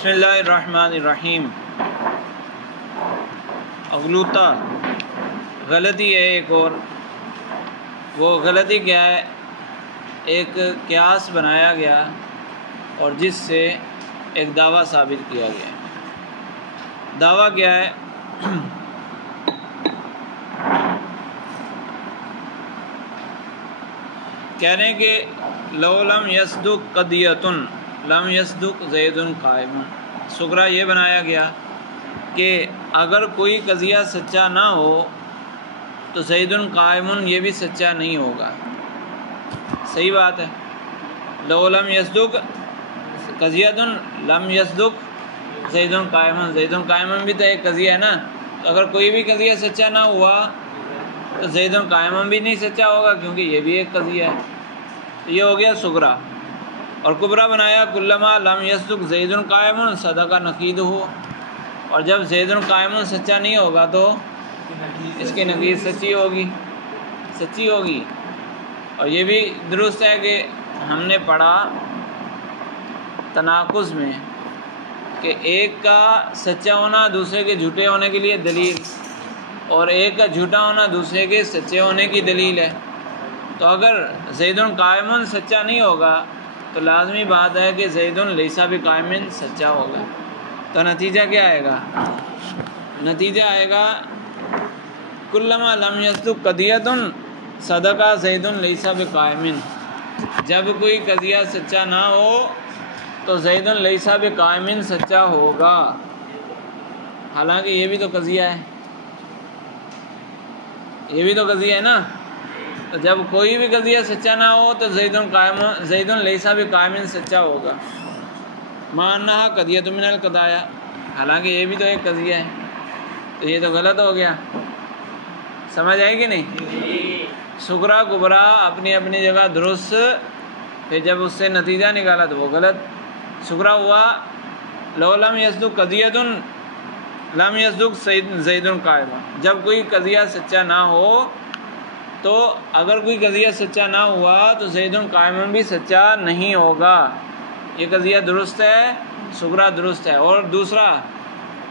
بسم اللہ الرحمن الرحیم۔ اغلوطہ غلطی ہے ایک اور، وہ غلطی کیا ہے؟ ایک قیاس بنایا گیا اور جس سے ایک دعویٰ ثابت کیا گیا۔ دعویٰ کیا ہے؟ کہنے کہ لو لم یصدق قضیۃ لم یصدق زید قائم۔ سغرا یہ بنایا گیا کہ اگر کوئی قضیہ سچا نہ ہو تو زید قائم یہ بھی سچا نہیں ہوگا۔ صحیح بات ہے۔ لو لم یصدق قضیۃ لم یصدق زید قائم، زید قائم بھی تو ایک قضیہ ہے نا۔ تو اگر کوئی بھی قضیہ سچا نہ ہوا تو زید قائم بھی نہیں سچا ہوگا، کیونکہ یہ بھی ایک قضیہ ہے۔ تو یہ ہو گیا سغرا۔ اور کبرا بنایا کلما لم یصدق زید قائم صدق نقیدہ، اور جب زید قائم سچا نہیں ہوگا تو اس کی نقید سچی ہوگی۔ اور یہ بھی درست ہے کہ ہم نے پڑھا تناقض میں کہ ایک کا سچا ہونا دوسرے کے جھوٹے ہونے کے لیے دلیل، اور ایک کا جھوٹا ہونا دوسرے کے سچے ہونے کی دلیل ہے۔ تو اگر زید قائم سچا نہیں ہوگا تو لازمی بات ہے کہ زید لیس بقائم سچا ہوگا۔ تو نتیجہ کیا آئے گا؟ نتیجہ آئے گا کلما لم یصدق قضیۃ صدق زید لیس بقائم۔ جب کوئی قضیہ سچا نہ ہو تو زید لیس بقائم سچا ہوگا، حالانکہ یہ بھی تو قضیہ ہے نا۔ تو جب کوئی بھی قضیہ سچا نہ ہو تو زید لیس بقائم سچا ہوگا۔ ماننا قضیۃ من القضایا، حالانکہ یہ بھی تو ایک قضیہ ہے۔ تو یہ تو غلط ہو گیا، سمجھ آئے گی نہیں؟ سغرا کبرا اپنی اپنی جگہ درست، پھر جب اس سے نتیجہ نکالا تو وہ غلط۔ سغرا ہوا لو لم یصدق قضیۃ لم یصدق زید قائم۔ جب کوئی قضیہ سچا نہ ہو تو اگر کوئی قضیہ سچا نہ ہوا تو زید قائم بھی سچا نہیں ہوگا۔ یہ قضیہ درست ہے، سغرا درست ہے۔ اور دوسرا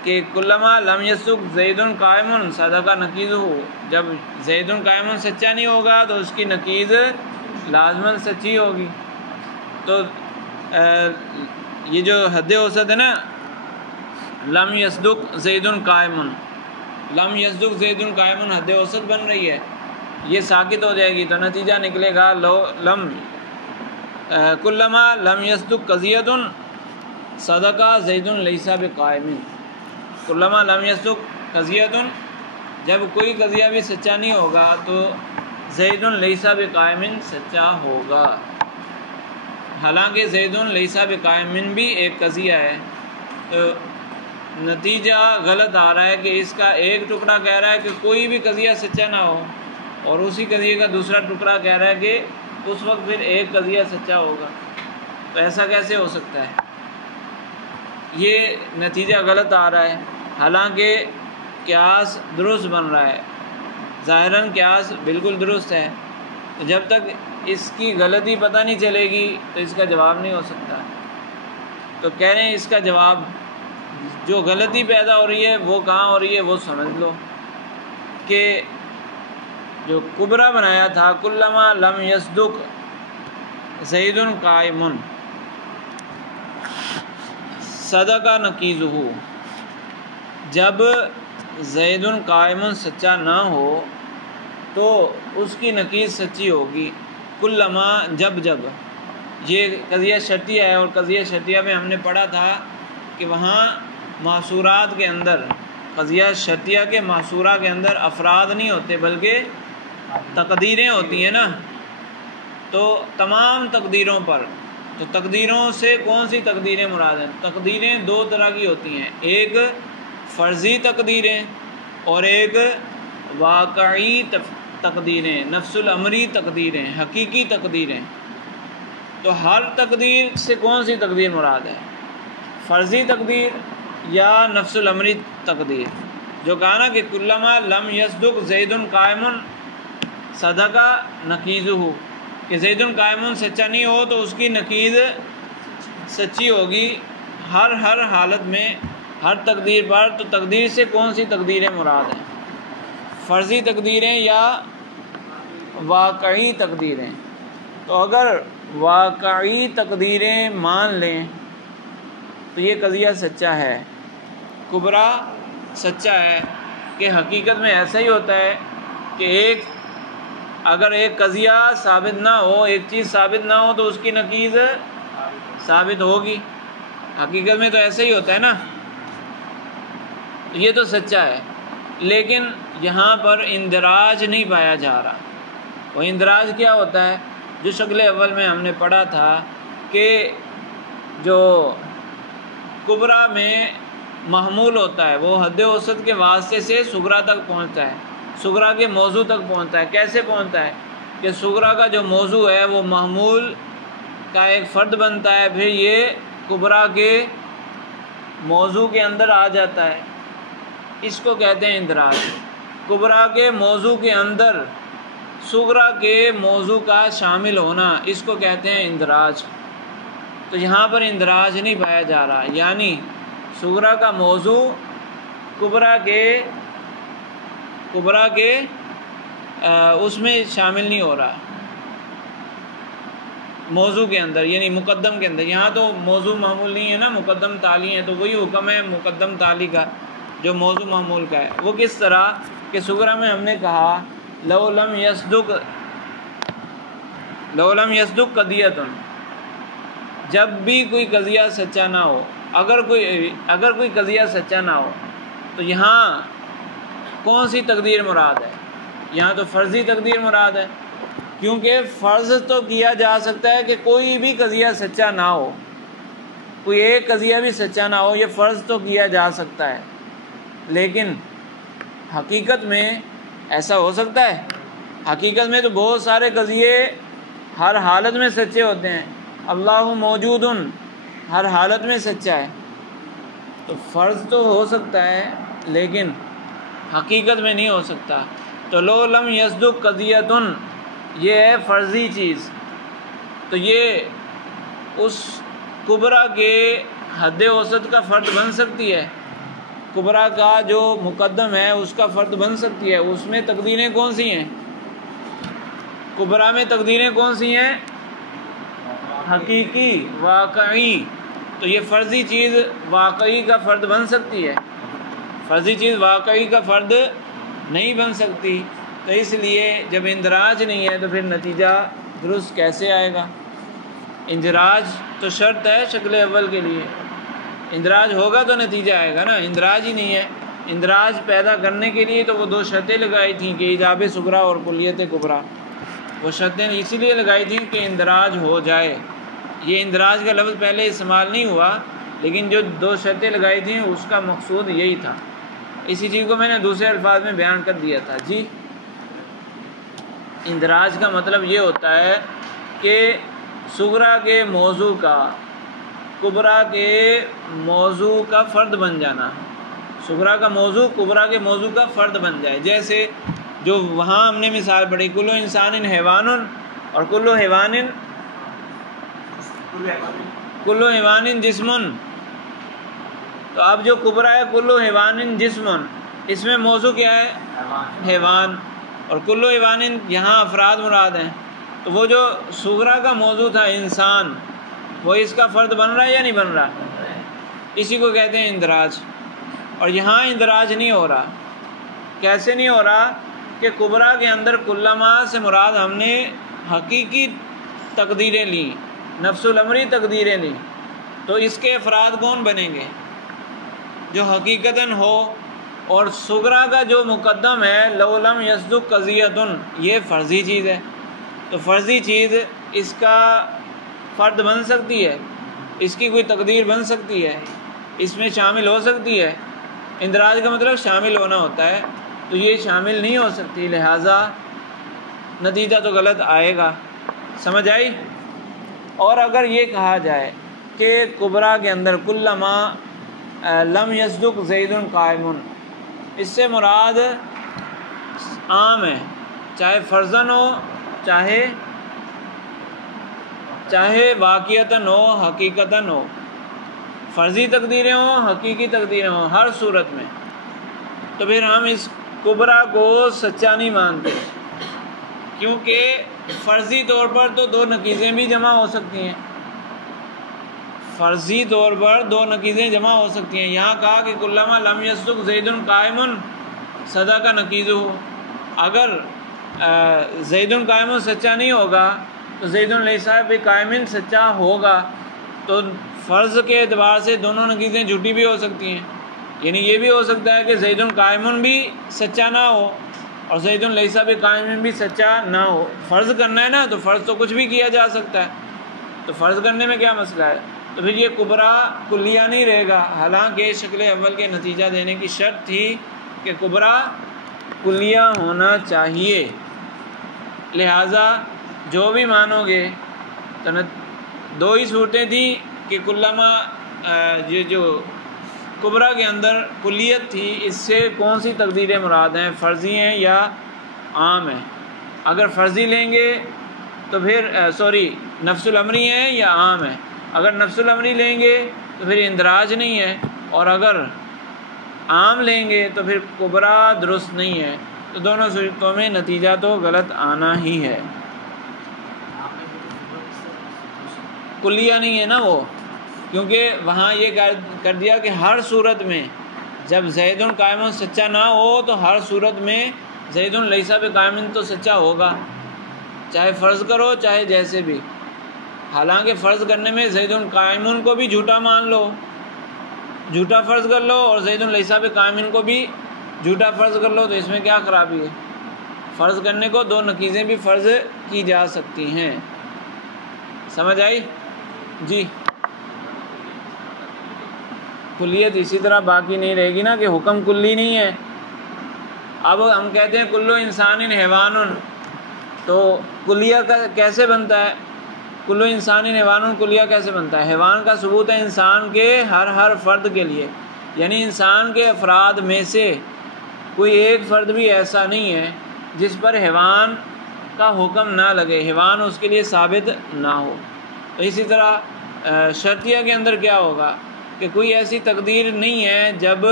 کہ کلما لم یصدق زید قائم صدق نقیدہ، جب زید قائم سچا نہیں ہوگا تو اس کی نقید لازماً سچی ہوگی۔ تو یہ جو حد اوسط ہے نا، لم یصدق زید قائم، لم یصدق زید قائم حد اوسط بن رہی ہے، یہ ساکت ہو جائے گی۔ تو نتیجہ نکلے گا کلما لم یصدق قضیۃ صدق زید لیس بقائم۔ کلما لم یصدق قضیۃ، جب کوئی قضیہ بھی سچا نہیں ہوگا تو زید لیس بقائم سچا ہوگا، حالانکہ زید لیس بقائم بھی ایک قضیہ ہے۔ تو نتیجہ غلط آ رہا ہے کہ اس کا ایک ٹکڑا کہہ رہا ہے کہ کوئی بھی قضیہ سچا نہ ہو، اور اسی قضیے کا دوسرا ٹکڑا کہہ رہا ہے کہ اس وقت پھر ایک قضیہ سچا ہوگا۔ تو ایسا کیسے ہو سکتا ہے؟ یہ نتیجہ غلط آ رہا ہے، حالانکہ قیاس درست بن رہا ہے، ظاہراً قیاس بالکل درست ہے۔ جب تک اس کی غلطی پتہ نہیں چلے گی تو اس کا جواب نہیں ہو سکتا۔ تو کہہ رہے ہیں اس کا جواب، جو غلطی پیدا ہو رہی ہے وہ کہاں ہو رہی ہے وہ سمجھ لو، کہ جو کبرا بنایا تھا کلما لم یصدق زید قائم صدق نقیضہ، جب زید قائم سچا نہ ہو تو اس کی نقیض سچی ہوگی۔ کلما جب یہ قضیہ شرطیہ ہے، اور قضیہ شرطیہ میں ہم نے پڑھا تھا کہ وہاں محصورات کے اندر، قضیہ شرطیہ کے محصورہ کے اندر افراد نہیں ہوتے بلکہ تقدیریں ہوتی ہیں نا۔ تو تمام تقدیروں پر، تو تقدیروں سے کون سی تقدیریں مراد ہیں؟ تقدیریں دو طرح کی ہوتی ہیں، ایک فرضی تقدیریں اور ایک واقعی تقدیریں، نفس الامری تقدیریں، حقیقی تقدیریں۔ تو ہر تقدیر سے کون سی تقدیر مراد ہے؟ فرضی تقدیر یا نفس الامری تقدیر؟ جو کہا نا کہ کلما لم یصدق زید قائم صدق نقیضہ، کہ زید قائم سچا نہیں ہو تو اس کی نقید سچی ہوگی، ہر حالت میں ہر تقدیر پر، تو تقدیر سے کون سی تقدیریں مراد ہیں؟ فرضی تقدیریں یا واقعی تقدیریں؟ تو اگر واقعی تقدیریں مان لیں تو یہ قضیہ سچا ہے، کبرا سچا ہے، کہ حقیقت میں ایسا ہی ہوتا ہے کہ اگر ایک قضیہ ثابت نہ ہو، ایک چیز ثابت نہ ہو تو اس کی نقیض ثابت ہوگی۔ حقیقت میں تو ایسا ہی ہوتا ہے نا، یہ تو سچا ہے۔ لیکن یہاں پر اندراج نہیں پایا جا رہا۔ وہ اندراج کیا ہوتا ہے؟ جو شکل اول میں ہم نے پڑھا تھا کہ جو کبرا میں محمول ہوتا ہے وہ حد اوسط کے واسطے سے صغرا تک پہنچتا ہے، صغرا کے موضوع تک پہنچتا ہے۔ کیسے پہنچتا ہے؟ کہ صغرا کا جو موضوع ہے وہ محمول کا ایک فرد بنتا ہے، پھر یہ کبرا کے موضوع کے اندر آ جاتا ہے، اس کو کہتے ہیں اندراج۔ کبرا کے موضوع کے اندر صغرا کے موضوع کا شامل ہونا، اس کو کہتے ہیں اندراج۔ تو یہاں پر اندراج نہیں پایا جا رہا، یعنی صغرا کا موضوع کبرا کے اس میں شامل نہیں ہو رہا، موضوع کے اندر یعنی مقدم کے اندر۔ یہاں تو موضوع معمول نہیں ہے نا، مقدم تالی ہے، تو وہی حکم ہے مقدم تالی کا جو موضوع معمول کا ہے۔ وہ کس طرح کہ صغرا میں ہم نے کہا لو لم یصدق قضیۃ، جب بھی کوئی قضیہ سچا نہ ہو، اگر کوئی قضیہ سچا نہ ہو، تو یہاں کون سی تقدیر مراد ہے؟ یہاں تو فرضی تقدیر مراد ہے، کیونکہ فرض تو کیا جا سکتا ہے کہ کوئی بھی قضیہ سچا نہ ہو، کوئی ایک قضیہ بھی سچا نہ ہو، یہ فرض تو کیا جا سکتا ہے۔ لیکن حقیقت میں ایسا ہو سکتا ہے؟ حقیقت میں تو بہت سارے قضیے ہر حالت میں سچے ہوتے ہیں۔ اللہ موجود ہر حالت میں سچا ہے، تو فرض تو ہو سکتا ہے لیکن حقیقت میں نہیں ہو سکتا۔ تو لو لم یصدق قضیۃ یہ ہے فرضی چیز، تو یہ اس کبرا کے حد اوسط کا فرد بن سکتی ہے، کبرا کا جو مقدم ہے اس کا فرد بن سکتی ہے۔ اس میں تقدیریں کون سی ہیں؟ کبرا میں تقدیریں کون سی ہیں؟ حقیقی، واقعی۔ تو یہ فرضی چیز واقعی کا فرد بن سکتی ہے، فرضی چیز واقعی کا فرد نہیں بن سکتی۔ تو اس لیے جب اندراج نہیں ہے تو پھر نتیجہ درست کیسے آئے گا؟ اندراج تو شرط ہے شکل اول کے لیے، اندراج ہوگا تو نتیجہ آئے گا نا، اندراج ہی نہیں ہے۔ اندراج پیدا کرنے کے لیے تو وہ دو شرطیں لگائی تھیں کہ ایجاب صغرا اور کلیت کبرا، وہ شرطیں اسی لیے لگائی تھیں کہ اندراج ہو جائے۔ یہ اندراج کا لفظ پہلے استعمال نہیں ہوا، لیکن جو دو شرطیں لگائی تھیں اس کا مقصود یہی تھا۔ اسی چیز کو میں نے دوسرے الفاظ میں بیان کر دیا تھا۔ جی، اندراج کا مطلب یہ ہوتا ہے کہ صغرا کے موضوع کا کبرا کے موضوع کا فرد بن جانا، صغرا کا موضوع کبرا کے موضوع کا فرد بن جائے۔ جیسے جو وہاں ہم نے مثال پڑھی کلو انسان حیوان اور کلو حیوان جسم، تو اب جو کبرا ہے کلو حیوان جسم، اس میں موضوع کیا ہے؟ حیوان، اور کلو حیوان یہاں افراد مراد ہیں۔ تو وہ جو صغرا کا موضوع تھا انسان، وہ اس کا فرد بن رہا ہے یا نہیں بن رہا؟ اسی کو کہتے ہیں اندراج۔ اور یہاں اندراج نہیں ہو رہا۔ کیسے نہیں ہو رہا؟ کہ کبرا کے اندر کلما سے مراد ہم نے حقیقی تقدیریں لیں، نفس الامری تقدیریں لیں، تو اس کے افراد کون بنیں گے؟ جو حقیقتاً ہو۔ اور صغرا کا جو مقدم ہے لو لم یصدق قضیۃ، یہ فرضی چیز ہے، تو فرضی چیز اس کا فرد بن سکتی ہے، اس کی کوئی تقدیر بن سکتی ہے، اس میں شامل ہو سکتی ہے۔ اندراج کا مطلب شامل ہونا ہوتا ہے، تو یہ شامل نہیں ہو سکتی، لہٰذا نتیجہ تو غلط آئے گا۔ سمجھ آئی؟ اور اگر یہ کہا جائے کہ کبرا کے اندر کلما لم یصدق زید قائم، اس سے مراد عام ہے، چاہے فرضاً ہو چاہے واقعتاً ہو، حقیقتاً ہو۔ فرضی تقدیریں ہوں حقیقی تقدیریں ہوں، ہر صورت میں، تو پھر ہم اس کبرا کو سچا نہیں مانتے، کیونکہ فرضی طور پر تو دو نقیضیں بھی جمع ہو سکتی ہیں، فرضی طور پر دو نقیضیں جمع ہو سکتی ہیں۔ یہاں کہا کہ کلما لم یصدق زید قائم صدق نقیضہ، اگر زید قائم سچا نہیں ہوگا تو زید لیس بقائم سچا ہوگا، تو فرض کے اعتبار سے دونوں نقیضیں جھوٹی بھی ہو سکتی ہیں، یعنی یہ بھی ہو سکتا ہے کہ زید قائم بھی سچا نہ ہو اور زید لیس بقائم بھی سچا نہ ہو۔ فرض کرنا ہے نا، تو فرض تو کچھ بھی کیا جا سکتا ہے، تو فرض کرنے میں کیا مسئلہ ہے؟ تو پھر یہ کبرا کلیہ نہیں رہے گا، حالانکہ شکل اول کے نتیجہ دینے کی شرط تھی کہ کبرا کلیہ ہونا چاہیے، لہٰذا جو بھی مانو گے تو دو ہی صورتیں تھیں کہ کلما یہ جو کبرا کے اندر کلیت تھی، اس سے کون سی تقدیریں مراد ہیں، فرضی ہیں یا عام ہیں؟ اگر فرضی لیں گے تو پھر نفس الامری ہیں یا عام ہیں؟ اگر نفس الامری لیں گے تو پھر اندراج نہیں ہے، اور اگر عام لیں گے تو پھر کبرا درست نہیں ہے، تو دونوں صورتوں میں نتیجہ تو غلط آنا ہی ہے، کلیہ نہیں ہے نا وہ، کیونکہ وہاں یہ کر دیا کہ ہر صورت میں جب زید قائم سچا نہ ہو تو ہر صورت میں زید لیس بقائم تو سچا ہوگا، چاہے فرض کرو چاہے جیسے بھی، حالانکہ فرض کرنے میں زید قائم کو بھی جھوٹا مان لو، جھوٹا فرض کر لو، اور زید لیس بقائم کو بھی جھوٹا فرض کر لو، تو اس میں کیا خرابی ہے؟ فرض کرنے کو دو نقیضیں بھی فرض کی جا سکتی ہیں، سمجھ آئی؟ جی، کلیت اسی طرح باقی نہیں رہے گی نا کہ حکم کلی نہیں ہے۔ اب ہم کہتے ہیں کلو انسان حیوان، تو کلیہ کا کیسے بنتا ہے؟ کلو انسان حیوان کلیہ کیسے بنتا ہے؟ حیوان کا ثبوت ہے انسان کے ہر فرد کے لیے، یعنی انسان کے افراد میں سے کوئی ایک فرد بھی ایسا نہیں ہے جس پر حیوان کا حکم نہ لگے، حیوان اس کے لیے ثابت نہ ہو۔ تو اسی طرح شرطیہ کے اندر کیا ہوگا کہ کوئی ایسی تقدیر نہیں ہے جب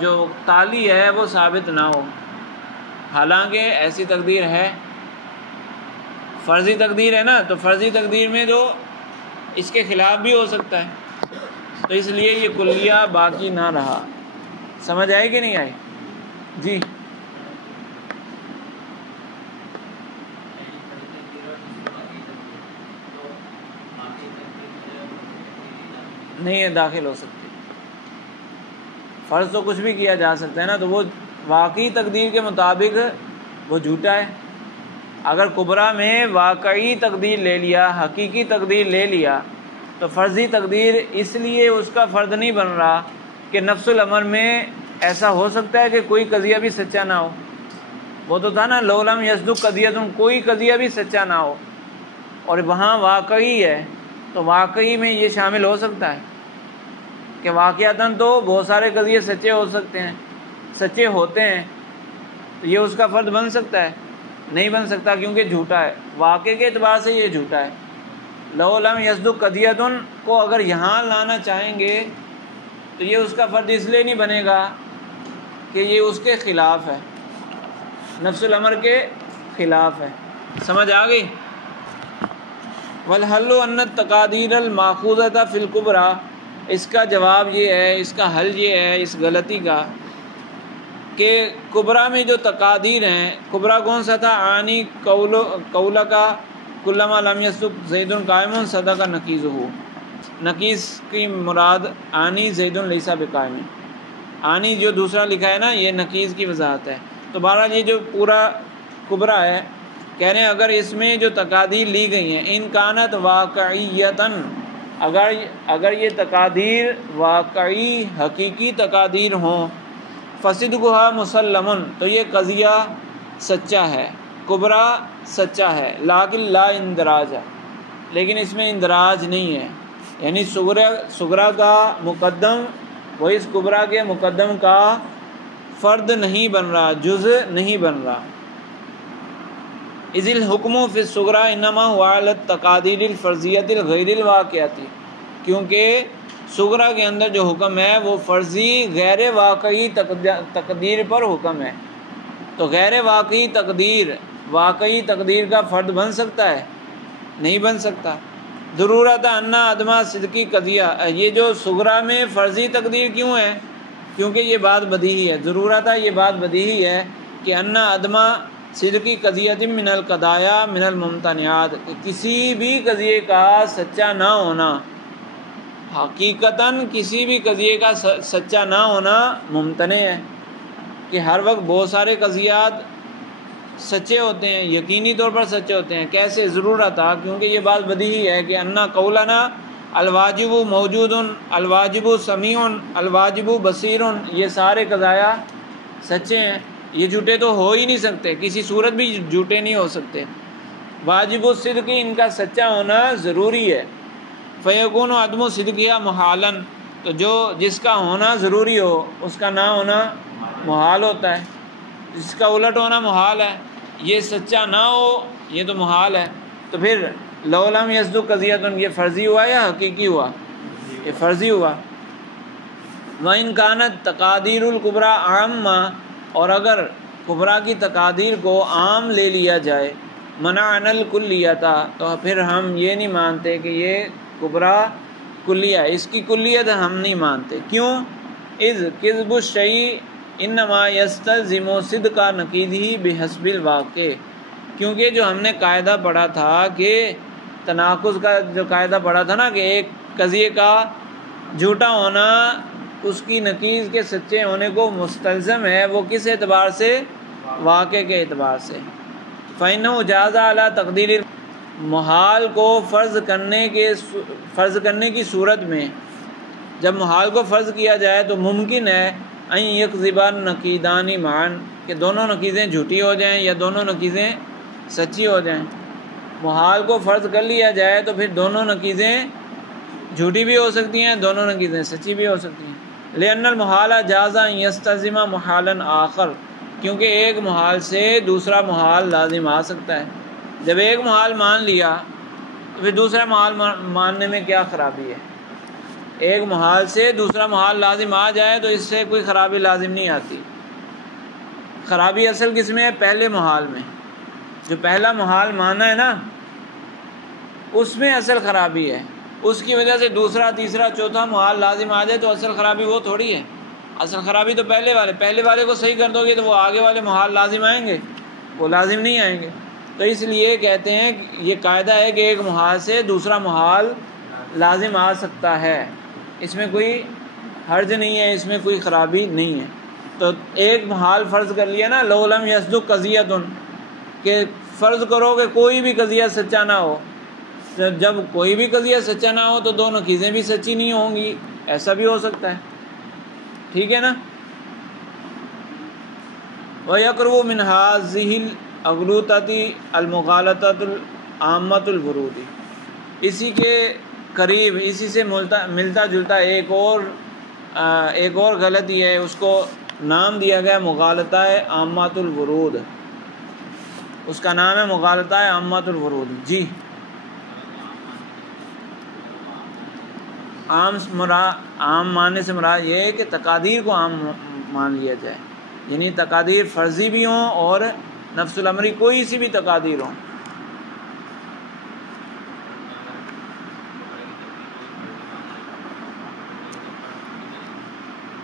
جو تالی ہے وہ ثابت نہ ہو، حالانکہ ایسی تقدیر ہے، فرضی تقدیر ہے نا، تو فرضی تقدیر میں جو اس کے خلاف بھی ہو سکتا ہے، تو اس لیے یہ کلیہ باقی نہ رہا۔ سمجھ آئی کہ نہیں آئی؟ جی، نہیں ہے داخل ہو سکتی، فرض تو کچھ بھی کیا جا سکتا ہے نا، تو وہ واقعی تقدیر کے مطابق وہ جھوٹا ہے۔ اگر کبرا میں واقعی تقدیر لے لیا، حقیقی تقدیر لے لیا، تو فرضی تقدیر اس لیے اس کا فرد نہیں بن رہا کہ نفس الامر میں ایسا ہو سکتا ہے کہ کوئی قضیہ بھی سچا نہ ہو، وہ تو تھا نا لو لم یصدق قضیۃ، کوئی قضیہ بھی سچا نہ ہو، اور وہاں واقعی ہے، تو واقعی میں یہ شامل ہو سکتا ہے کہ واقعتاً تو بہت سارے قضیے سچے ہو سکتے ہیں، سچے ہوتے ہیں، تو یہ اس کا فرد بن سکتا ہے؟ نہیں بن سکتا، کیونکہ جھوٹا ہے، واقع کے اعتبار سے یہ جھوٹا ہے۔ لو لم یصدق قضیۃ کو اگر یہاں لانا چاہیں گے تو یہ اس کا فرد اس لیے نہیں بنے گا کہ یہ اس کے خلاف ہے، نفس الامر کے خلاف ہے۔ سمجھ آ گئی؟ والحل ان التقادیر الماخوذۃ فی الکبریٰ، اس کا جواب یہ ہے، اس کا حل یہ ہے اس غلطی کا کہ کبرا میں جو تقادیر ہیں، کبرا کون سا تھا؟ آنی قول کا کلما لم یصدق زید قائم صدق نقیضہ، نقیض کی مراد آنی زید لیس بقائم، آنی جو دوسرا لکھا ہے نا یہ نقیض کی وضاحت ہے۔ تو بہرحال یہ جو پورا کبرا ہے، کہہ رہے ہیں اگر اس میں جو تقادیر لی گئی ہیں ان کانت واقعیتاً، اگر یہ تقادیر واقعی حقیقی تقادیر ہوں، فصدقھا مسلم، تو یہ قضیہ سچا ہے، کبرا سچا ہے، لیکن لا اندراج ہے، لیکن اس میں اندراج نہیں ہے، یعنی صغرا کا مقدم وہ اس کبرا کے مقدم کا فرد نہیں بن رہا، جزء نہیں بن رہا۔ اذ الحکم فی الصغریٰ انما هو علی التقادیر الفرضیۃ الغیر الواقعۃ، کیونکہ صغرا کے اندر جو حکم ہے وہ فرضی غیر واقعی تقدیر پر حکم ہے، تو غیر واقعی تقدیر کا فرد بن سکتا ہے؟ نہیں بن سکتا۔ ضرورت انا عدمہ صدقی قضیہ، یہ جو صغرا میں فرضی تقدیر کیوں ہے؟ کیونکہ یہ بات بدیہی ہے، ضرورت یہ بات بدیہی ہے کہ انا عدمہ صدقی قضیۃ من القضایا من الممتنعات، کہ کسی بھی قضیے کا سچا نہ ہونا، حقیقتاً کسی بھی قضیے کا سچا نہ ہونا ممتنع ہے، کہ ہر وقت بہت سارے قضیات سچے ہوتے ہیں، یقینی طور پر سچے ہوتے ہیں۔ کیسے؟ ضرورت تھا، کیونکہ یہ بات بدیہی ہے کہ انا قولنا الواجب موجود، الواجب سمیع، الواجب بصیر، یہ سارے قضایا سچے ہیں، یہ جھوٹے تو ہو ہی نہیں سکتے، کسی صورت بھی جھوٹے نہیں ہو سکتے۔ واجب الصدق، ان کا سچا ہونا ضروری ہے۔ فیکون عدم صدقیہ محالاً، تو جس کا ہونا ضروری ہو اس کا نہ ہونا محال ہوتا ہے، جس کا الٹ ہونا محال ہے، یہ سچا نہ ہو یہ تو محال ہے۔ تو پھر لو لم یصدق قضیۃ، یہ فرضی ہوا یا حقیقی ہوا؟ یہ فرضی ہوا۔ وَإِنْ كَانَتْ تَقَادِيرُ الْكُبْرَى عَامَّةً، اور اگر کبریٰ کی تقادیر کو عام لے لیا جائے، منعنا الکلیۃ، تو پھر ہم یہ نہیں مانتے کہ یہ کبریٰ کلیہ، اس کی کلیت ہم نہیں مانتے۔ کیوں؟ اذ کذب الشیء انما یستلزم صدق نقیضہ بحسب الواقع، کیونکہ جو ہم نے قاعدہ پڑھا تھا کہ تناقض کا جو قاعدہ پڑھا تھا نا، کہ ایک قضیے کا جھوٹا ہونا اس کی نقیض کے سچے ہونے کو مستلزم ہے، وہ کس اعتبار سے؟ واقع کے اعتبار سے۔ فَإِنَّهُ جَازَ عَلَى تَقْدِيرِ محال کو فرض کرنے کی صورت میں، جب محال کو فرض کیا جائے تو ممکن ہے ان یکذب النقیضان معا، کہ دونوں نقیضیں جھوٹی ہو جائیں یا دونوں نقیضیں سچی ہو جائیں۔ محال کو فرض کر لیا جائے تو پھر دونوں نقیضیں جھوٹی بھی ہو سکتی ہیں، دونوں نقیضیں سچی بھی ہو سکتی ہیں۔ لأن المحال جاز ان یستلزم محالا آخر، کیونکہ ایک محال سے دوسرا محال لازم آ سکتا ہے۔ جب ایک محال مان لیا تو پھر دوسرا محال ماننے میں کیا خرابی ہے؟ ایک محال سے دوسرا محال لازم آ جائے تو اس سے کوئی خرابی لازم نہیں آتی۔ خرابی اصل کس میں ہے؟ پہلے محال میں، جو پہلا محال مانا ہے نا اس میں اصل خرابی ہے، اس کی وجہ سے دوسرا تیسرا چوتھا محال لازم آ جائے تو اصل خرابی وہ تھوڑی ہے، اصل خرابی تو پہلے والے کو صحیح کر دو گے تو وہ آگے والے محال لازم آئیں گے؟ وہ لازم نہیں آئیں گے۔ تو اس لیے کہتے ہیں یہ قاعدہ ہے کہ ایک محال سے دوسرا محال لازم آ سکتا ہے، اس میں کوئی حرج نہیں ہے، اس میں کوئی خرابی نہیں ہے۔ تو ایک محال فرض کر لیا نا، لو لم یصدق قضیۃ، کہ فرض کرو کہ کوئی بھی قضیہ سچا نہ ہو، جب کوئی بھی قضیہ سچا نہ ہو تو دونوں چیزیں بھی سچی نہیں ہوں گی، ایسا بھی ہو سکتا ہے، ٹھیک ہے نا۔ وَيَقْرُبُ مِنْ هَٰذِهِ الْأَغْلُوطَةِ الْمُغَالَطَةُ الْعَامَّةُ الْوُرُودِ، اسی کے قریب، اسی سے ملتا جلتا ایک اور غلطی ہے، اس کو نام دیا گیا مغالطہ عامۃ الورود، اس کا نام ہے مغالطہ عامۃ الورود۔ جی، عام ماننے سے مراد یہ ہے کہ تقادیر کو عام مان لیا جائے، یعنی تقادیر فرضی بھی ہوں اور نفس الامری کوئی سی بھی تقادیر ہوں۔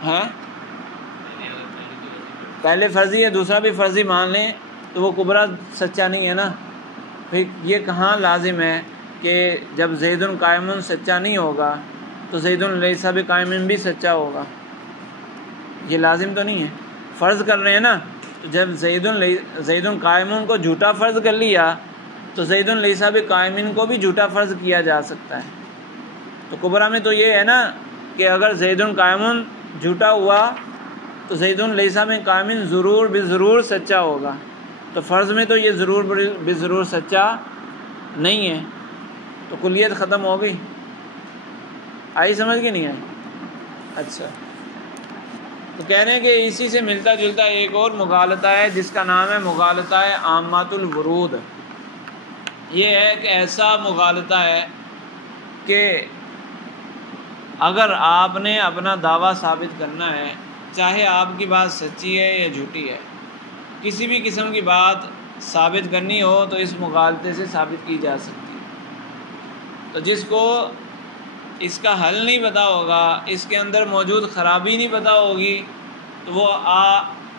ہے پہلے فرضی ہے دوسرا بھی فرضی مان لیں تو وہ کبریٰ سچا نہیں ہے نا۔ پھر یہ کہاں لازم ہے کہ جب زید قائم سچا نہیں ہوگا تو زید لیس بقائم بھی سچا ہوگا؟ یہ لازم تو نہیں ہے، فرض کر رہے ہیں نا، تو جب زید قائم کو جھوٹا فرض کر لیا تو زید لیس بقائم کو بھی جھوٹا فرض کیا جا سکتا ہے۔ تو کبریٰ میں تو یہ ہے نا کہ اگر زید قائم جھوٹا ہوا تو زید لیس بقائم ضرور سچا ہوگا، تو فرض میں تو یہ ضرور سچا نہیں ہے، تو کلیت ختم ہو گئی۔ آئی سمجھ کے نہیں آئی؟ اچھا، تو کہہ رہے ہیں کہ اسی سے ملتا جلتا ایک اور مغالطہ ہے جس کا نام ہے مغالطہ عامۃ الورود۔ یہ ہے کہ ایسا مغالطہ ہے کہ اگر آپ نے اپنا دعویٰ ثابت کرنا ہے، چاہے آپ کی بات سچی ہے یا جھوٹی ہے، کسی بھی قسم کی بات ثابت کرنی ہو تو اس مغالطے سے ثابت کی جا سکتی ہے۔ تو جس کو اس کا حل نہیں پتہ ہوگا، اس کے اندر موجود خرابی نہیں پتہ ہوگی، تو وہ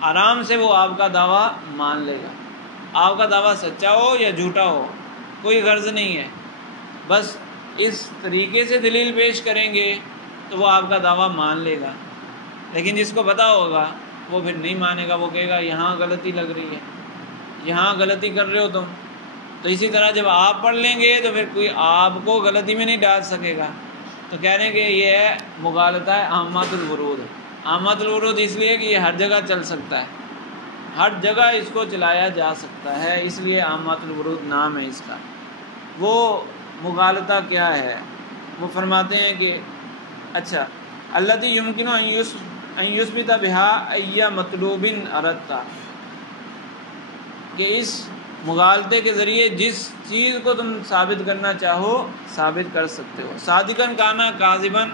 آرام سے وہ آپ کا دعویٰ مان لے گا۔ آپ کا دعویٰ سچا ہو یا جھوٹا ہو، کوئی غرض نہیں ہے، بس اس طریقے سے دلیل پیش کریں گے تو وہ آپ کا دعویٰ مان لے گا۔ لیکن جس کو پتہ ہوگا وہ پھر نہیں مانے گا، وہ کہے گا یہاں غلطی لگ رہی ہے، یہاں غلطی کر رہے ہو تم۔ تو اسی طرح جب آپ پڑھ لیں گے تو پھر کوئی آپ کو غلطی میں نہیں ڈال سکے گا۔ تو کہہ رہے ہیں کہ یہ ہے مغالطہ ہے عامۃ الورود۔ عامۃ الورود اس لیے کہ یہ ہر جگہ چل سکتا ہے، ہر جگہ اس کو چلایا جا سکتا ہے، اس لیے عامۃ الورود نام ہے اس کا۔ وہ مغالطہ کیا ہے؟ وہ فرماتے ہیں کہ اچھا التی یمکن ان یثبت بها ای مطلوب اردت، کہ اس مغالطے کے ذریعے جس چیز کو تم ثابت کرنا چاہو ثابت کر سکتے ہو۔ صادقاً کانا کاذباً،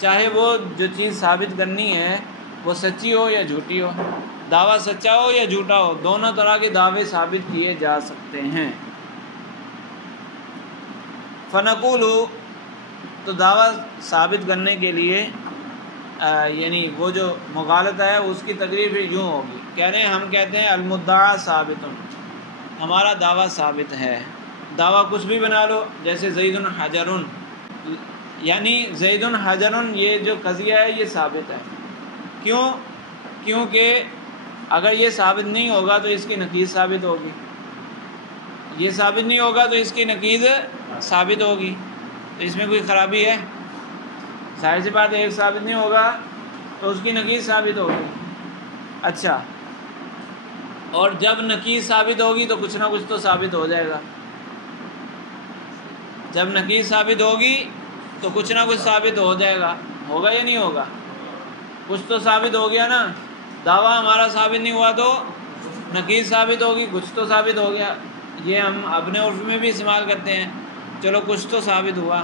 چاہے وہ جو چیز ثابت کرنی ہے وہ سچی ہو یا جھوٹی ہو، دعویٰ سچا ہو یا جھوٹا ہو، دونوں طرح کے دعوے ثابت کیے جا سکتے ہیں۔ فنقول، تو دعویٰ ثابت کرنے کے لیے یعنی وہ جو مغالطہ ہے اس کی تقریر یوں ہوگی، کہہ رہے ہیں ہم کہتے ہیں المدعا ثابت، ہمارا دعویٰ ثابت ہے۔ دعویٰ کچھ بھی بنا لو، جیسے زید حجر، یعنی زید حجر، یہ جو قضیہ ہے یہ ثابت ہے۔ کیوں؟ کیونکہ اگر یہ ثابت نہیں ہوگا تو اس کی نقیض ثابت ہوگی، یہ ثابت نہیں ہوگا تو اس کی نقیض ثابت ہوگی، تو اس میں کوئی خرابی ہے؟ ظاہر سی بات ہے، ایک ثابت نہیں ہوگا تو اس کی نقیض ثابت ہوگی۔ اچھا، اور جب نقیض ثابت ہوگی تو کچھ نہ کچھ تو ثابت ہو جائے گا، جب نقیض ثابت ہوگی تو کچھ نہ کچھ ثابت ہو جائے گا، ہوگا یا نہیں ہوگا؟ کچھ تو ثابت ہو گیا نا، دعویٰ ہمارا ثابت نہیں ہوا تو نقیض ثابت ہوگی، کچھ تو ثابت ہو گیا۔ یہ ہم اپنے عرف میں بھی استعمال کرتے ہیں، چلو کچھ تو ثابت ہوا،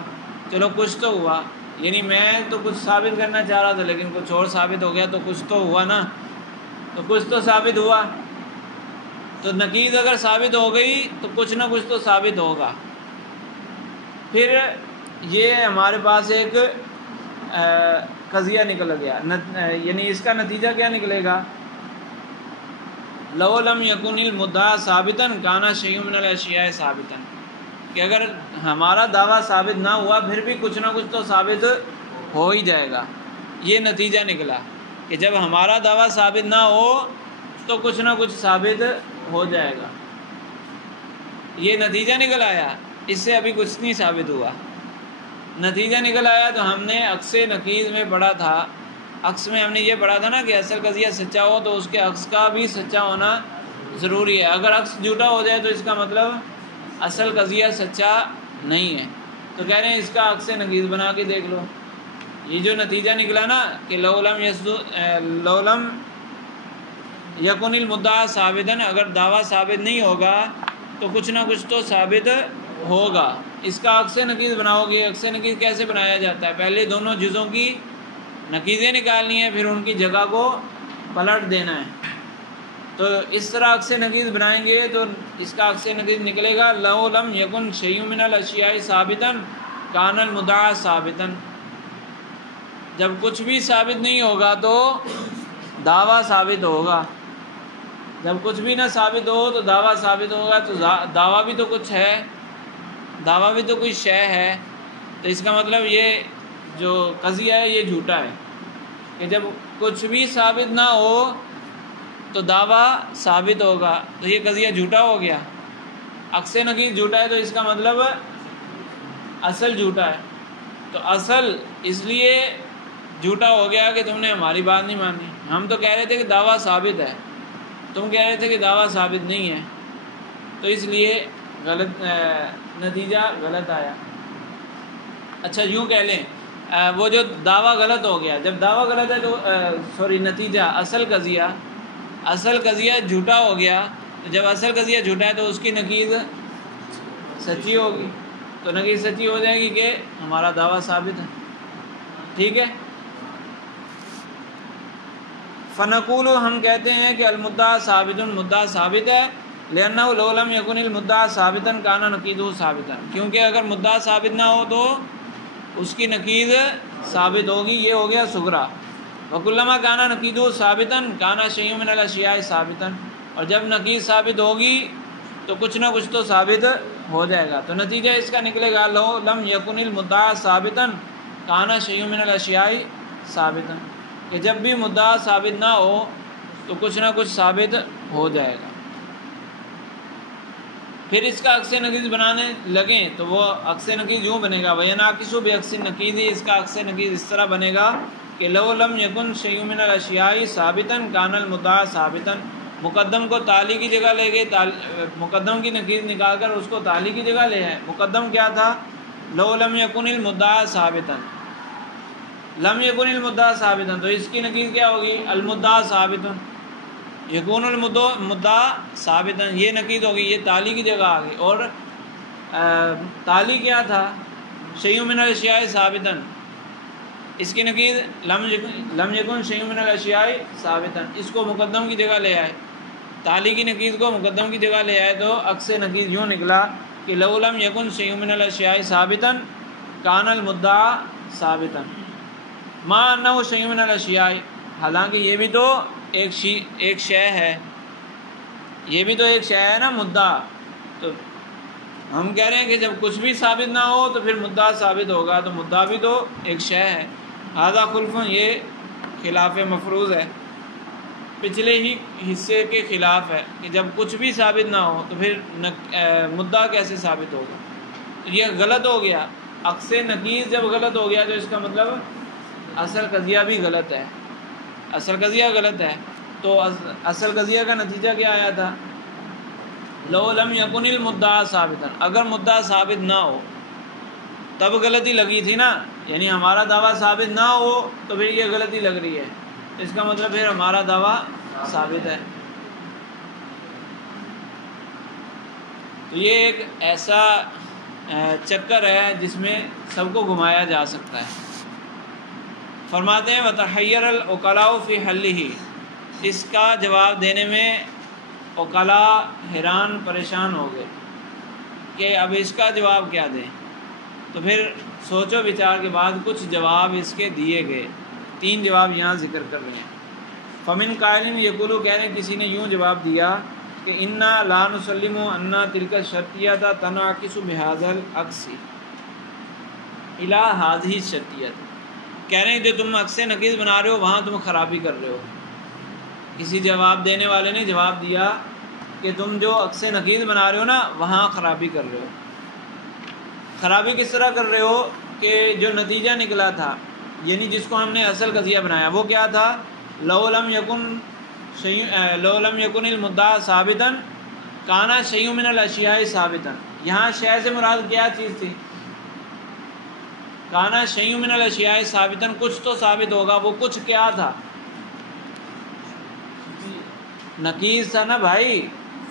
چلو کچھ تو ہوا، یعنی میں تو کچھ ثابت کرنا چاہ رہا تھا لیکن کچھ اور ثابت ہو گیا، تو کچھ تو ہوا نا، تو کچھ تو ثابت ہوا۔ تو نقیض اگر ثابت ہو گئی تو کچھ نہ کچھ تو ثابت ہوگا۔ پھر یہ ہمارے پاس ایک قضیہ نکل گیا، یعنی اس کا نتیجہ کیا نکلے گا؟ لو لم یکن المدعا ثابتا کانا شیء من الاشیاء ثابتا، کہ اگر ہمارا دعویٰ ثابت نہ ہوا پھر بھی کچھ نہ کچھ تو ثابت ہو ہی جائے گا۔ یہ نتیجہ نکلا کہ جب ہمارا دعویٰ ثابت نہ ہو تو کچھ نہ کچھ ثابت ہو جائے گا، یہ نتیجہ نکل آیا۔ اس سے ابھی کچھ نہیں ثابت ہوا، نتیجہ نکل آیا۔ تو ہم نے عکس نقیض میں پڑھا تھا، عکس میں ہم نے یہ پڑھا تھا نا کہ اصل قضیہ سچا ہو تو اس کے عکس کا بھی سچا ہونا ضروری ہے۔ اگر عکس جھوٹا ہو جائے تو اس کا مطلب اصل قضیہ سچا نہیں ہے۔ تو کہہ رہے ہیں اس کا عکس نقیض بنا کے دیکھ لو۔ یہ جو نتیجہ نکلا نا کہ لولم یکن المدعا ثابتا، اگر دعویٰ ثابت نہیں ہوگا تو کچھ نہ کچھ تو ثابت ہوگا۔ اس کا عکس نقیض بناؤ گے۔ عکس نقیض کیسے بنایا جاتا ہے؟ پہلے دونوں جزوں کی نقیضیں نکالنی ہیں، پھر ان کی جگہ کو پلٹ دینا ہے۔ تو اس طرح عکس نقیض بنائیں گے تو اس کا عکس نقیض نکلے گا لو لم یکن شیء من الاشیاء ثابتا کان المدعا ثابتا۔ جب کچھ بھی ثابت نہیں ہوگا تو دعویٰ ثابت ہوگا، جب کچھ بھی نہ ثابت ہو تو دعویٰ ثابت ہوگا۔ تو دعویٰ بھی تو کچھ ہے، دعویٰ بھی تو کوئی شے ہے، تو اس کا مطلب یہ جو قضیہ ہے یہ جھوٹا ہے کہ جب کچھ بھی ثابت نہ ہو تو دعویٰ ثابت ہوگا، تو یہ قضیہ جھوٹا ہو گیا۔ عکس نقیض جھوٹا ہے تو اس کا مطلب اصل جھوٹا ہے۔ تو اصل اس لیے جھوٹا ہو گیا کہ تم نے ہماری بات نہیں مانی۔ ہم تو کہہ رہے تھے کہ دعویٰ ثابت ہے، تم کہہ رہے تھے کہ دعویٰ ثابت نہیں ہے، تو اس لیے غلط نتیجہ غلط آیا۔ اچھا یوں کہہ لیں، وہ جو دعویٰ غلط ہو گیا، جب دعویٰ غلط ہے تو نتیجہ اصل قضیہ جھوٹا ہو گیا، تو جب اصل قضیہ جھوٹا ہے تو اس کی نقیض سچی ہوگی، تو نقیض سچی ہو جائے گی کہ ہمارا دعویٰ ثابت ہے۔ ٹھیک ہے. فنقول ہم کہتے ہیں کہ المدعا ثابت، مدعا ثابت ہے، لأنه لو لم يكن المدعا ثابتا كان نقیضه ثابتا، کیونکہ اگر مدعا ثابت نہ ہو تو اس کی نقیض ثابت ہوگی. یہ ہو گیا صغرا. وکلما كان نقیضه ثابتا كان شيء من الاشیاء ثابتا، اور جب نقیض ثابت ہوگی تو کچھ نہ کچھ تو ثابت ہو جائے گا. تو نتیجہ اس کا نکلے گا لو لم يكن المدعا ثابتا كان شيء من الاشیاء ثابتا، کہ جب بھی مدعا ثابت نہ ہو تو کچھ نہ کچھ ثابت ہو جائے گا. پھر اس کا عکس نقیض بنانے لگیں تو وہ عکس نقیض یوں بنے گا ویناقص بعکس نقیض، اس کا عکس نقیض اس طرح بنے گا کہ لو لم یکن شیء من الاشیاء ثابتا کان المدعا ثابتا. مقدم کو تالی کی جگہ لے گئے، مقدم کی نقیض نکال کر اس کو تالی کی جگہ لے آئے. مقدم کیا تھا؟ لو لم یکن المدعا ثابتا، لم یکن المدعا ثابتا، تو اس کی نقیض کیا ہوگی؟ المدعا ثابتا. یکون المدعا ثابتا، یہ نقیض ہوگی، یہ تالی کی جگہ آ گئی. اور تالی کیا تھا؟ شیء من الاشیاء ثابتا، اس کی نقیض لم یکن شیء من الاشیاء ثابتا، اس کو مقدم کی جگہ لے آئے. تالی کی نقیض کو مقدم کی جگہ لے آئے تو عکس نقیض یوں نکلا کہ لو لم یکن شیء من الاشیاء ثابتا کان المدعا ثابتا ما انه شیء من الاشیاء. حالانکہ یہ بھی تو ایک شے ہے، یہ بھی تو ایک شے ہے نا مدعا. تو ہم کہہ رہے ہیں کہ جب کچھ بھی ثابت نہ ہو تو پھر مدعا ثابت ہوگا، تو مدعا بھی تو ایک شے ہے. ہذا خلف، یہ خلاف مفروض ہے، پچھلے ہی حصے کے خلاف ہے کہ جب کچھ بھی ثابت نہ ہو تو پھر مدعا کیسے ثابت ہوگا. تو یہ غلط ہو گیا. عکس نقیض جب غلط ہو گیا تو اس کا مطلب اصل قضیہ بھی غلط ہے، اصل قضیہ غلط ہے. تو اصل قضیہ کا نتیجہ کیا آیا تھا؟ لو لم یکن المدعا ثابتا، اگر مدعا ثابت نہ ہو تب غلطی لگی تھی نا، یعنی ہمارا دعویٰ ثابت نہ ہو تو پھر یہ غلطی لگ رہی ہے، اس کا مطلب پھر ہمارا دعویٰ ثابت ہے. تو یہ ایک ایسا چکر ہے جس میں سب کو گھمایا جا سکتا ہے. فرماتے ہیں وتحیر العقلاء فی حلہ، اس کا جواب دینے میں عقلاء حیران پریشان ہو گئے کہ اب اس کا جواب کیا دیں. تو پھر سوچو بچار کے بعد کچھ جواب اس کے دیے گئے. 3 جواب یہاں ذکر کر رہے ہیں. فمن قائل یقول، کہہ رہے ہیں کسی نے یوں جواب دیا کہ انا لا نسلم ان تلک الشرطیۃ تنعکس بهذا العکس الی هذه الشرطیۃ. کہہ رہے ہیں جو تم عکس نقیض بنا رہے ہو وہاں تم خرابی کر رہے ہو. کسی جواب دینے والے نے جواب دیا کہ تم جو عکس نقیض بنا رہے ہو نا وہاں خرابی کر رہے ہو. خرابی کس طرح کر رہے ہو کہ جو نتیجہ نکلا تھا، یعنی جس کو ہم نے اصل قضیہ بنایا وہ کیا تھا؟ لو لم یکن المدعا ثابتا کان شیء من الاشیاء ثابتا. یہاں شے سے مراد کیا چیز تھی؟ کانا شیء من الاشیاء ثابتا، کچھ تو ثابت ہوگا. وہ کچھ کیا تھا؟ نقیض تھا نا بھائی.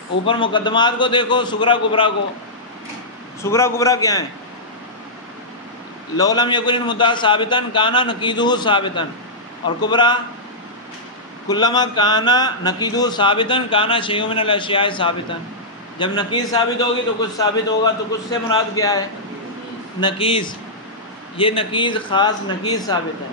اوپر مقدمات کو دیکھو، صغرا کبرا کو. صغرا کبرا کیا ہے؟ لو لم یکن المدعا ثابتا کانا نقیضہ ثابتا، اور کبرا کلما کانا نقیضہ ثابتا کانا شیء من الاشیاء ثابتا. جب نقیض ثابت ہوگی تو کچھ ثابت ہوگا. تو کچھ سے مراد کیا ہے؟ نقیض. یہ نقیض خاص نقیض ثابت ہے.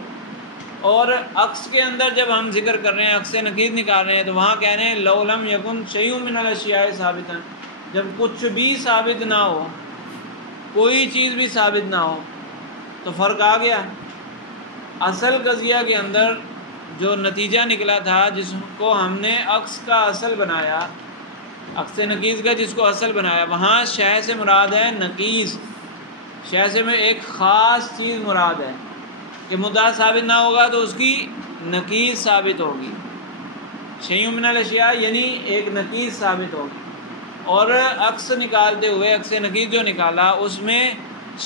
اور عکس کے اندر جب ہم ذکر کر رہے ہیں، عکس نقیض نکال رہے ہیں، تو وہاں کہہ رہے ہیں لو لم یکن شیء من الاشیاء ثابتا. جب کچھ بھی ثابت نہ ہو، کوئی چیز بھی ثابت نہ ہو، تو فرق آ گیا. اصل قضیہ کے اندر جو نتیجہ نکلا تھا جس کو ہم نے عکس کا اصل بنایا، عکس نقیض کا جس کو اصل بنایا، وہاں شے سے مراد ہے نقیض. شے سے میں ایک خاص چیز مراد ہے کہ مدعا ثابت نہ ہوگا تو اس کی نقیض ثابت ہوگی. شیء من الاشیاء یعنی ایک نقیض ثابت ہوگی. اور عکس نکالتے ہوئے عکس نقیض جو نکالا اس میں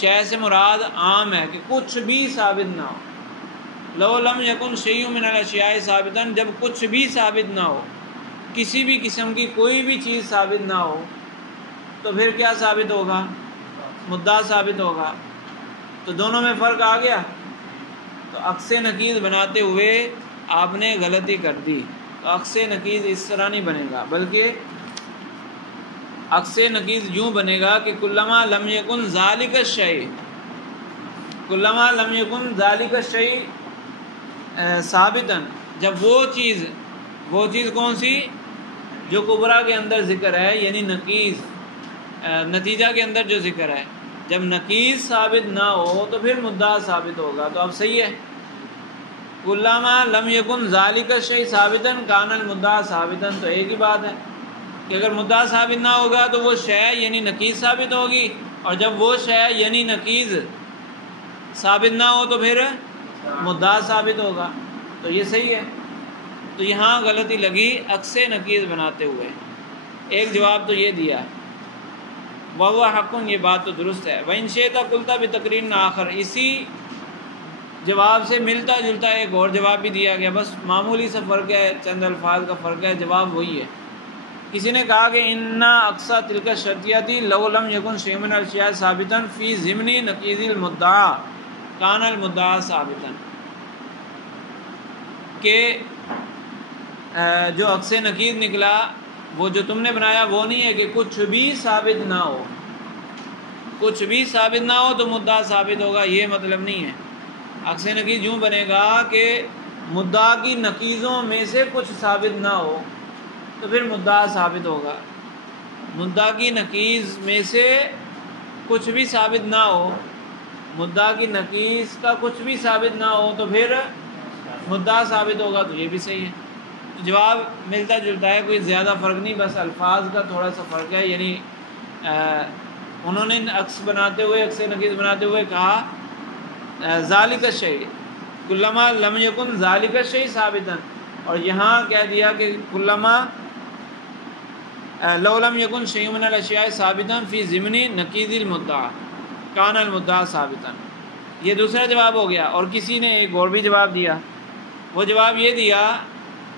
شے سے مراد عام ہے کہ کچھ بھی ثابت نہ ہو. لو لم یکن شیء من الاشیاء ثابتا، جب کچھ بھی ثابت نہ ہو، کسی بھی قسم کی کوئی بھی چیز ثابت نہ ہو، تو پھر کیا ثابت ہوگا؟ مدعا ثابت ہوگا. تو دونوں میں فرق آ گیا. تو عکس نقیض بناتے ہوئے آپ نے غلطی کر دی، تو عکس نقیض اس طرح نہیں بنے گا، بلکہ عکس نقیض یوں بنے گا کہ کلما لم یکن ذالک الشیء، کلما لم یکن ذالک الشیء ثابتاً، جب وہ چیز کون سی جو کبرا کے اندر ذکر ہے، یعنی نقیض نتیجہ کے اندر جو ذکر ہے، جب نقیض ثابت نہ ہو تو پھر مدعا ثابت ہوگا۔ تو اب صحیح ہے، کلما لم یکن ذالک الشیء ثابتاً کان المدعا ثابتاً، تو ایک ہی بات ہے کہ اگر مدعا ثابت نہ ہوگا تو وہ شے یعنی نقیض ثابت ہوگی، اور جب وہ شے یعنی نقیض ثابت نہ ہو تو پھر مدعا ثابت ہوگا۔ تو یہ صحیح ہے۔ تو یہاں غلطی لگی عکس نقیض بناتے ہوئے۔ ایک جواب تو یہ دیا، وَهُوَ حَقٌّ، یہ بات تو درست ہے۔ وَإِن شِئْتَ قُلْتَ بِتَقْرِيرٍ آخر، اسی جواب سے ملتا جلتا ایک اور جواب بھی دیا گیا، بس معمولی سا فرق ہے، چند الفاظ کا فرق ہے، جواب وہی ہے۔ کسی نے کہا کہ اِنَّا أَقْصَى تِلْكَ الشَّرْطِيَّةِ لَوْ لَمْ يَكُنْ شَيْءٌ مِنَ الْأَشْيَاءِ ثَابِتًا فِي ضِمْنِ نَقِيضِ الْمُدَّعَى كَانَ الْمُدَّعَى ثَابِتًا، کہ جو عکس نقیض نکلا وہ جو تم نے بنایا وہ نہیں ہے کہ کچھ بھی ثابت نہ ہو، کچھ بھی ثابت نہ ہو تو مدعا ثابت ہوگا، یہ مطلب نہیں ہے۔ عکس نقیض یوں بنے گا کہ مدعا کی نقیضوں میں سے کچھ ثابت نہ ہو تو پھر مدعا ثابت ہوگا، مدعا کی نقیض میں سے کچھ بھی ثابت نہ ہو، مدعا کی نقیض کا کچھ بھی ثابت نہ ہو تو پھر مدعا ثابت ہوگا، تو یہ بھی صحیح ہے۔ تو جواب ملتا جلتا ہے، کوئی زیادہ فرق نہیں، بس الفاظ کا تھوڑا سا فرق ہے۔ یعنی انہوں نے عکس بناتے ہوئے، عکس نقیض بناتے ہوئے کہا ذالک الشیء، کلما لم یکن ذالک الشیء ثابتا، اور یہاں کہہ دیا کہ کلما لو لم یکن شیء من الاشیاء ثابتا فی ضمن نقیض المدعا کان المدعا ثابتا، یہ دوسرا جواب ہو گیا۔ اور کسی نے ایک اور بھی جواب دیا، وہ جواب یہ دیا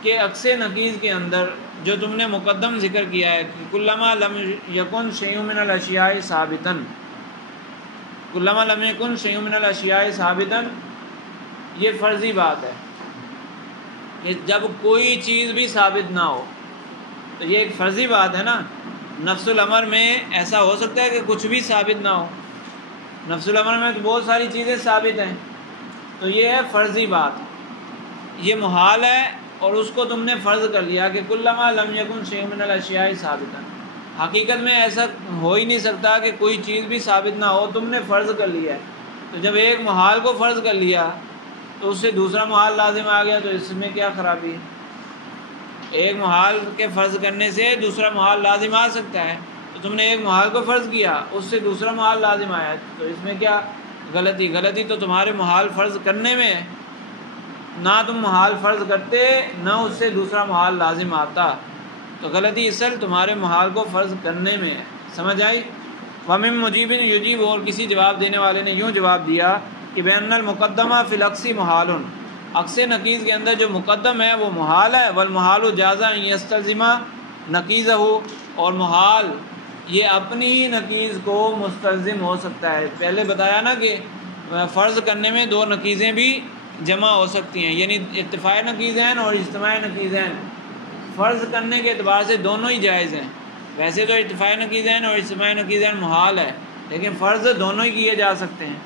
کہ عکس نقیض کے اندر جو تم نے مقدم ذکر کیا ہے کہ کلما لم یکن شیء من الاشیاء ثابتا، کلما لم یکن شیء من الاشیاء ثابتا، یہ فرضی بات ہے کہ جب کوئی چیز بھی ثابت نہ ہو، تو یہ ایک فرضی بات ہے نا۔ نفس الامر میں ایسا ہو سکتا ہے کہ کچھ بھی ثابت نہ ہو، نفس الامر میں تو بہت ساری چیزیں ثابت ہیں، تو یہ ہے فرضی بات، یہ محال ہے، اور اس کو تم نے فرض کر لیا کہ کلما لم یکن شیء من الاشیاء ثابتا۔ حقیقت میں ایسا ہو ہی نہیں سکتا کہ کوئی چیز بھی ثابت نہ ہو، تم نے فرض کر لیا ہے۔ تو جب ایک محال کو فرض کر لیا تو اس سے دوسرا محال لازم آ گیا، تو اس میں کیا خرابی ہے؟ ایک محال کے فرض کرنے سے دوسرا محال لازم آ سکتا ہے، تو تم نے ایک محال کو فرض کیا، اس سے دوسرا محال لازم آیا، تو اس میں کیا غلطی؟ غلطی تو تمہارے محال فرض کرنے میں ہے، نہ تم محال فرض کرتے نہ اس سے دوسرا محال لازم آتا، تو غلطی اصل تمہارے محال کو فرض کرنے میں ہے۔ سمجھ آئی؟ وَمِن مُجِيبٍ يُجِيبُ، اور کسی جواب دینے والے نے یوں جواب دیا کہ بِأَنَّ الْمُقَدَّمَ فِي الْعَكْسِ مُحَالٌ، عکس نقیض کے اندر جو مقدم ہے وہ محال ہے، وَالْمُحَالُ جَازَ أَن يَسْتَلْزِمَ نَقِيضَهُ، اور محال یہ اپنی ہی نقیض کو مستلزم ہو سکتا ہے۔ پہلے بتایا نا کہ فرض کرنے میں دو نقیضیں بھی جمع ہو سکتی ہیں، یعنی اتفاقی نقیضین اور اجتماعی نقیضین، فرض کرنے کے اعتبار سے دونوں ہی جائز ہیں۔ ویسے تو اتفاقی نقیضین اور اجتماعی نقیضین محال ہے، لیکن فرض دونوں ہی کیے جا سکتے ہیں۔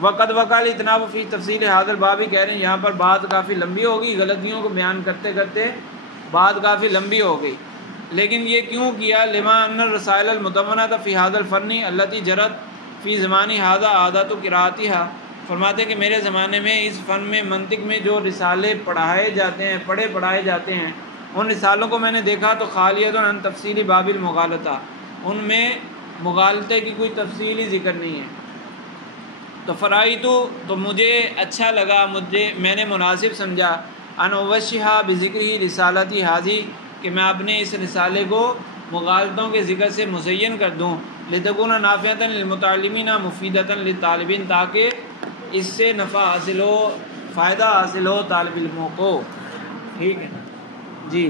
وقد وقع الاطناب فی تفصیل هذا الباب، کہہ رہے ہیں یہاں پر بات کافی لمبی ہوگی، غلطیوں کو بیان کرتے کرتے بات کافی لمبی ہو گئی، لیکن یہ کیوں کیا؟ لما ان الرسائل المدونۃ فی هذا الفن التي جرت فی زمان هذا عادت قراءتها، فرماتے کہ میرے زمانے میں اس فن میں، منطق میں جو رسالے پڑھائے جاتے ہیں ان رسالوں کو میں نے دیکھا تو خالیۃ عن تفصیل باب المغالطہ، ان میں مغالطے کی کوئی تفصیلی ذکر نہیں ہے۔ تو فرائیتو، تو مجھے اچھا لگا، میں نے مناسب سمجھا، ان اوشھا بذکر ہی رسالتی حاضی، کہ میں اپنے اس رسالے کو مغالطوں کے ذکر سے مزین کر دوں، لتکون نافعۃ للمتعلمین مفیدۃ للطالبین، تاکہ اس سے نفع حاصل ہو، فائدہ حاصل ہو طالب علموں کو۔ ٹھیک ہے جی۔